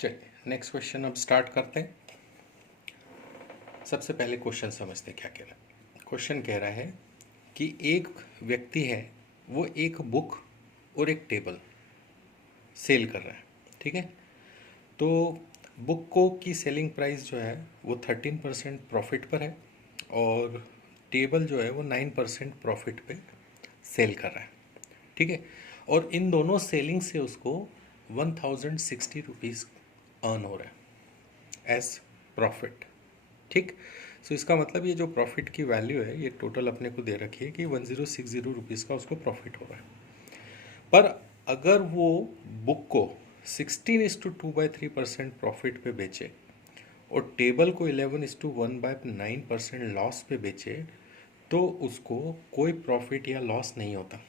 चलिए next question अब start करते हैं। सबसे पहले क्वेश्चन समझते हैं क्या कह रहा है। क्वेश्चन कह रहा है कि एक व्यक्ति है, वो एक बुक और एक टेबल सेल कर रहा है। ठीक है, तो बुक को की सेलिंग प्राइस जो है वो 13% प्रॉफिट पर है और टेबल जो है वो 9% प्रॉफिट पे सेल कर रहा है। ठीक है, और इन दोनों सेलिंग से उसको 1060 रुपीज़ अर्न हो रहा है एज प्रॉफिट। ठीक, सो इसका मतलब ये जो प्रॉफिट की वैल्यू है ये टोटल अपने को दे रखी है कि 1060 रुपीज़ का उसको प्रॉफिट हो रहा है। पर अगर वो बुक को 16:2/3% प्रॉफिट पे बेचे और टेबल को 11:1/9% लॉस पे बेचे तो उसको कोई प्रॉफिट या लॉस नहीं होता।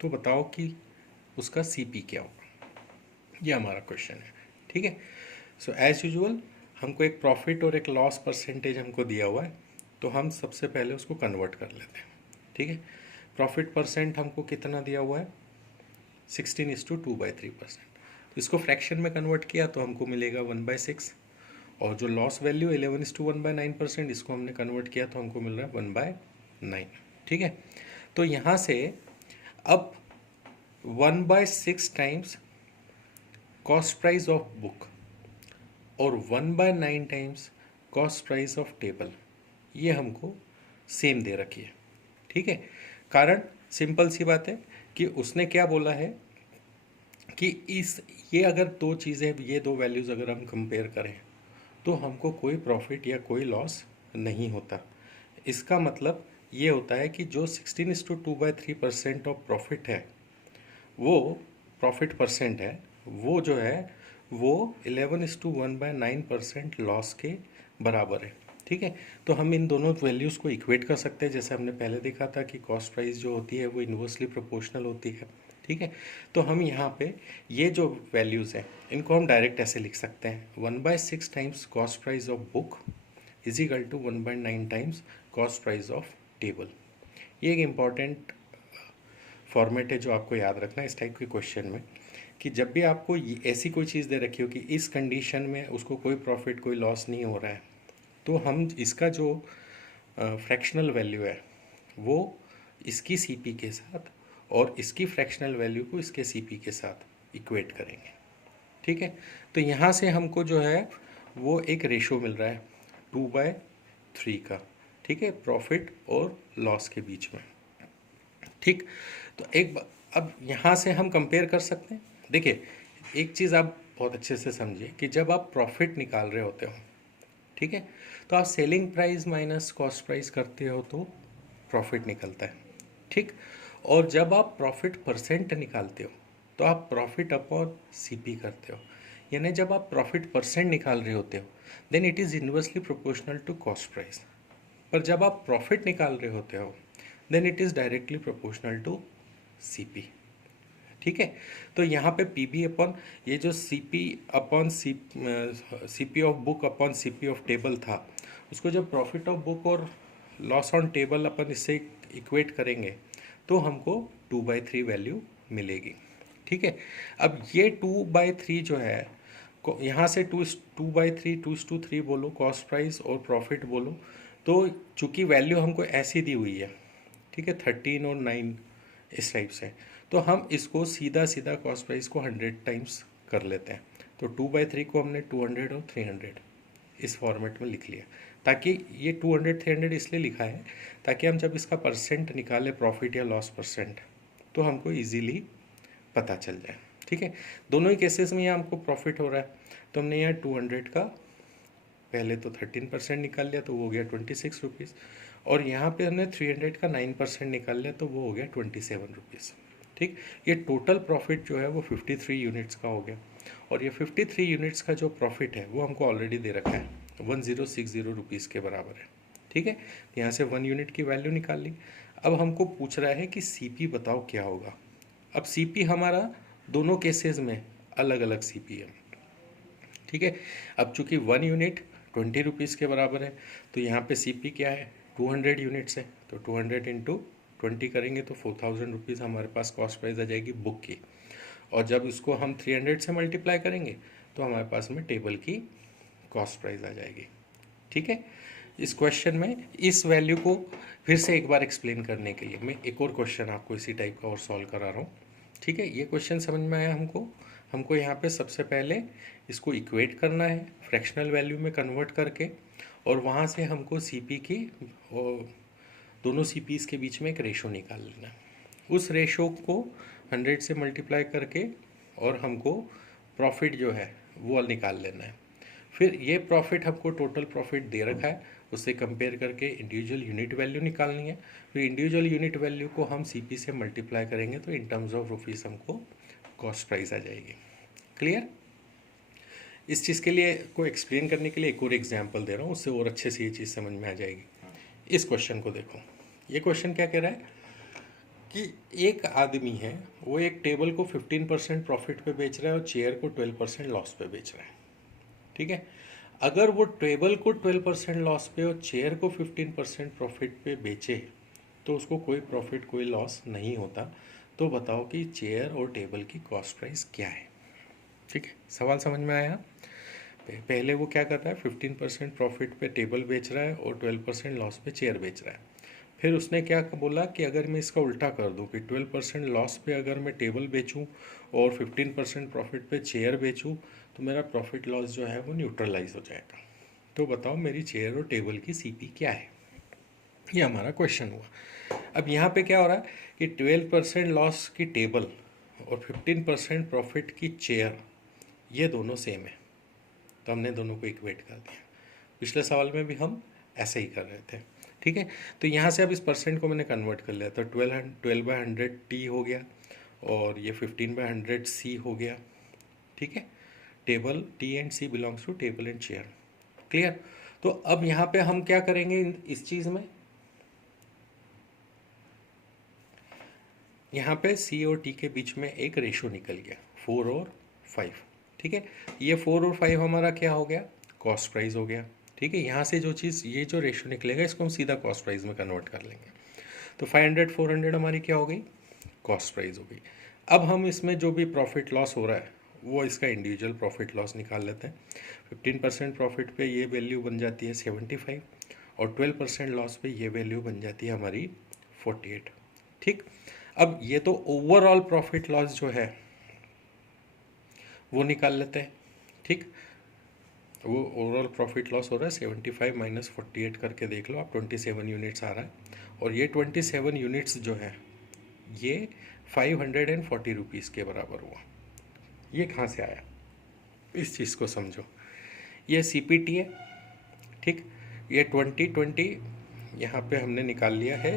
तो बताओ कि उसका सीपी क्या होगा, ये हमारा क्वेश्चन है। ठीक है, सो एज यूजुअल हमको एक प्रॉफिट और एक लॉस परसेंटेज हमको दिया हुआ है, तो हम सबसे पहले उसको कन्वर्ट कर लेते हैं। ठीक है, प्रॉफिट परसेंट हमको कितना दिया हुआ है 16:2/3%। तो इसको फ्रैक्शन में कन्वर्ट किया तो हमको मिलेगा 1/6 और जो लॉस वैल्यू 11:1/9% इसको हमने कन्वर्ट किया तो हमको मिल रहा है 1/9। ठीक है, तो यहाँ से अब 1/6 times cost price of book और 1/9 times cost price of table ये हमको सेम दे रखी है। ठीक है, कारण सिंपल सी बात है कि उसने क्या बोला है कि इस ये अगर दो चीज़ें, ये दो वैल्यूज़ अगर हम कंपेयर करें तो हमको कोई प्रॉफिट या कोई लॉस नहीं होता। इसका मतलब ये होता है कि जो 16:2/3% ऑफ प्रॉफिट है वो प्रॉफिट परसेंट है, वो जो है वो 11:1/9% लॉस के बराबर है। ठीक है, तो हम इन दोनों वैल्यूज़ को इक्वेट कर सकते हैं, जैसे हमने पहले देखा था कि कॉस्ट प्राइस जो होती है वो इन्वर्सली प्रोपोर्शनल होती है। ठीक है, तो हम यहाँ पे ये जो वैल्यूज़ हैं इनको हम डायरेक्ट ऐसे लिख सकते हैं 1/6 times cost price of book is equal to 1/9 times cost price of table. ये एक इम्पॉर्टेंट फॉर्मेट है जो आपको याद रखना है इस टाइप के क्वेश्चन में, कि जब भी आपको ऐसी कोई चीज़ दे रखी हो कि इस कंडीशन में उसको कोई प्रॉफिट कोई लॉस नहीं हो रहा है, तो हम इसका जो फ्रैक्शनल वैल्यू है वो इसकी सीपी के साथ और इसकी फ्रैक्शनल वैल्यू को इसके सीपी के साथ इक्वेट करेंगे। ठीक है, तो यहाँ से हमको जो है वो एक रेशो मिल रहा है 2/3 का। ठीक है, प्रॉफिट और लॉस के बीच में। ठीक, तो अब यहाँ से हम कंपेयर कर सकते हैं। देखिए, एक चीज़ आप बहुत अच्छे से समझिए कि जब आप प्रॉफिट निकाल रहे होते हो, ठीक है, तो आप selling price minus cost price करते हो तो प्रॉफिट निकलता है। ठीक, और जब आप प्रॉफिट परसेंट निकालते हो तो आप प्रॉफिट अपॉन सीपी करते हो, यानी जब आप प्रॉफिट परसेंट निकाल रहे होते हो then it is inversely proportional to cost price. पर जब आप प्रॉफिट निकाल रहे होते हो then it is directly proportional to CP. ठीक है, तो यहाँ पे पीबी अपॉन ये जो CP upon CP of book upon CP of table था, उसको जब प्रॉफिट ऑफ बुक और लॉस ऑन टेबल अपन इससे इक्वेट करेंगे तो हमको 2/3 वैल्यू मिलेगी। ठीक है, अब ये 2/3 जो है यहाँ से 2/3 2:3 बोलो, कॉस्ट प्राइस और प्रॉफिट बोलो, तो चूँकि वैल्यू हमको ऐसी दी हुई है, ठीक है, 13 और 9 इस टाइप से, तो हम इसको सीधा सीधा कॉस्ट प्राइस को 100 टाइम्स कर लेते हैं। तो 2/3 को हमने 200 और 300 इस फॉर्मेट में लिख लिया, ताकि ये 200 300 इसलिए लिखा है ताकि हम जब इसका परसेंट निकालें प्रॉफिट या लॉस परसेंट तो हमको इजीली पता चल जाए। ठीक है, दोनों ही केसेस में यहाँ हमको प्रॉफिट हो रहा है, तो हमने यहाँ 200 का पहले तो 13% निकाल लिया तो वो हो गया 26 रुपीज़, और यहाँ पे हमने 300 का 9% निकाल लिया तो वो हो गया 27 रुपीज़। ठीक, ये टोटल प्रॉफिट जो है वो 53 यूनिट्स का हो गया, और ये 53 यूनिट्स का जो प्रॉफिट है वो हमको ऑलरेडी दे रखा है 1060 रुपीज़ के बराबर है। ठीक है, यहाँ से 1 यूनिट की वैल्यू निकाल ली। अब हमको पूछ रहा है कि सीपी बताओ क्या होगा। अब सीपी हमारा दोनों केसेस में अलग अलग सीपी है। ठीक है, अब चूंकि 1 यूनिट 20 रुपीज़ के बराबर है तो यहाँ पे सीपी क्या है 200 यूनिट्स है, तो 200 इंटू 20 करेंगे तो 4000 रुपीज़ हमारे पास कॉस्ट प्राइस आ जाएगी बुक की, और जब इसको हम 300 से मल्टीप्लाई करेंगे तो हमारे पास में टेबल की कॉस्ट प्राइस आ जाएगी। ठीक है, इस क्वेश्चन में इस वैल्यू को फिर से एक बार एक्सप्लेन करने के लिए मैं एक और क्वेश्चन आपको इसी टाइप का और सॉल्व करा रहा हूँ। ठीक है, ये क्वेश्चन समझ में आया हमको यहाँ पे सबसे पहले इसको इक्वेट करना है फ्रैक्शनल वैल्यू में कन्वर्ट करके, और वहाँ से हमको सीपी की और दोनों सीपीज़ के बीच में एक रेशो निकाल लेना है। उस रेशो को 100 से मल्टीप्लाई करके और हमको प्रॉफिट जो है वो निकाल लेना है। फिर ये प्रॉफिट हमको टोटल प्रॉफिट दे रखा है, उससे कंपेयर करके इंडिविजुअल यूनिट वैल्यू निकालनी है। फिर इंडिविजुअल यूनिट वैल्यू को हम सीपी से मल्टीप्लाई करेंगे तो इन टर्म्स ऑफ रुपीज़ हमको कॉस्ट प्राइस आ जाएगी। क्लियर? इस चीज़ के लिए को एक्सप्लेन करने के लिए एक और एग्जाम्पल दे रहा हूँ, उससे और अच्छे से ये चीज़ समझ में आ जाएगी। इस क्वेश्चन को देखो, ये क्वेश्चन क्या कह रहा है कि एक आदमी है, वो एक टेबल को 15% प्रॉफिट पे बेच रहा है और चेयर को 12% लॉस पे बेच रहा है। ठीक है, अगर वो टेबल को 12% लॉस पे और चेयर को 15% प्रॉफिट पे बेचे तो उसको कोई प्रॉफिट कोई लॉस नहीं होता। तो बताओ कि चेयर और टेबल की कॉस्ट प्राइस क्या है। ठीक है, सवाल समझ में आया? पहले वो क्या कर रहा है, 15% प्रॉफिट पे टेबल बेच रहा है और 12% लॉस पे चेयर बेच रहा है। फिर उसने क्या बोला कि अगर मैं इसका उल्टा कर दूं कि 12% लॉस पे अगर मैं टेबल बेचूं और 15% प्रॉफिट पे चेयर बेचूं तो मेरा प्रॉफिट लॉस जो है वो न्यूट्रलाइज हो जाएगा। तो बताओ मेरी चेयर और टेबल की सीपी क्या है, ये हमारा क्वेश्चन हुआ। अब यहाँ पे क्या हो रहा है कि 12% लॉस की टेबल और 15% प्रॉफिट की चेयर, ये दोनों सेम है, तो हमने दोनों को इक्वेट कर दिया। पिछले सवाल में भी हम ऐसे ही कर रहे थे। ठीक है, तो यहाँ से अब इस परसेंट को मैंने कन्वर्ट कर लिया, तो 12/100 टी हो गया और ये 15/100 सी हो गया। ठीक है, table T and C belongs to table and chair. Clear? तो अब यहाँ पे हम क्या करेंगे इस चीज़ में, यहाँ पे सी और टी के बीच में एक रेशो निकल गया 4 और 5। ठीक है, ये 4 और 5 हमारा क्या हो गया, कॉस्ट प्राइस हो गया। ठीक है, यहाँ से जो चीज़ ये जो रेशो निकलेगा इसको हम सीधा कॉस्ट प्राइस में कन्वर्ट कर लेंगे। तो 500 400 हमारी क्या हो गई, कॉस्ट प्राइस हो गई। अब हम इसमें जो भी प्रॉफिट लॉस हो रहा है वो इसका इंडिविजुअल प्रॉफिट लॉस निकाल लेते हैं। 15% प्रॉफिट पे ये वैल्यू बन जाती है 75 और 12% लॉस पे ये वैल्यू बन जाती है हमारी 48। ठीक, अब ये तो ओवरऑल प्रॉफिट लॉस जो है वो निकाल लेते हैं। ठीक, वो ओवरऑल प्रॉफिट लॉस हो रहा है 75 माइनस 48 करके देख लो आप, 27 यूनिट्स आ रहा है। और ये 27 यूनिट्स जो है ये 540 रुपीज़ के बराबर हुआ। ये कहाँ से आया, इस चीज़ को समझो। ये CPT है। ठीक, ये 2020 यहाँ पे हमने निकाल लिया है